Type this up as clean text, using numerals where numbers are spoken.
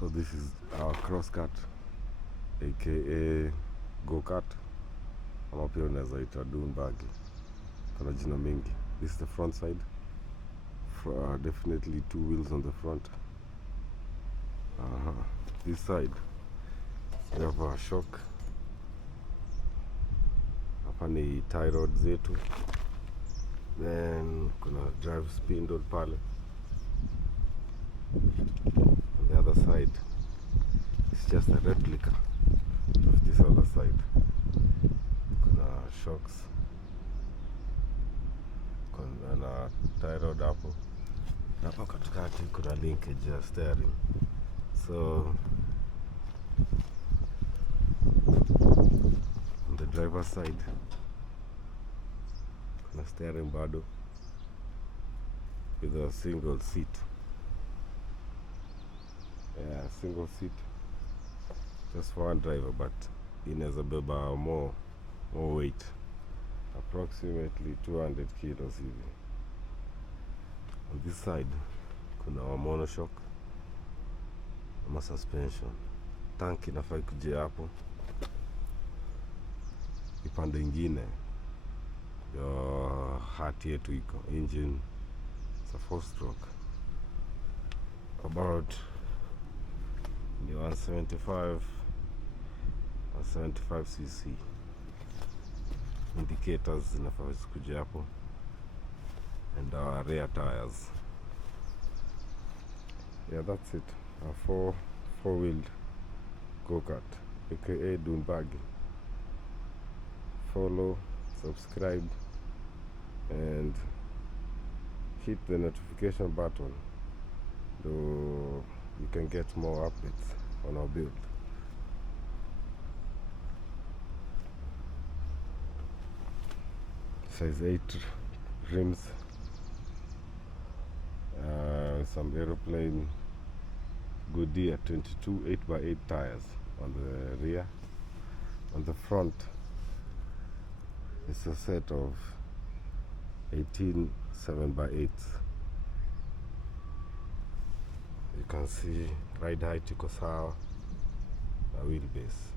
So this is our cross kart, aka go kart, ama pia unaweza ita dune buggy, kuna jina mingi. This is the front side. Definitely 2 wheels on the front. This side we have a shock. Hapa ni tie rod zetu, then kuna drive spindle pale. On the other side it's just a replica of this other side. Kuna shocks, kuna tie rod hapo. Hapa katikati kuna linkage ya steering. So on the driver's side kuna steering bado with a single seat. Single seat just for one driver, but inaweza beba more weight, approximately 200 kilos hivi. On this side kuna wa monoshock ama suspension. Tank inafaa kuje hapo. Ipande ingine ya hati yetu iko engine. It's a 4-stroke about 175 cc. Indicators zinafaa kuje hapo, and our rear tires. Yeah, that's it. A four-wheeled go-kart, aka dune buggy. Follow, subscribe, and hit the notification button so you can get more updates on our build. Size 8 rims, some aeroplane Goodyear 22 8x8 tires on the rear. On the front it's a set of 18 7x8. You can see ride height iko sawa na wheelbase.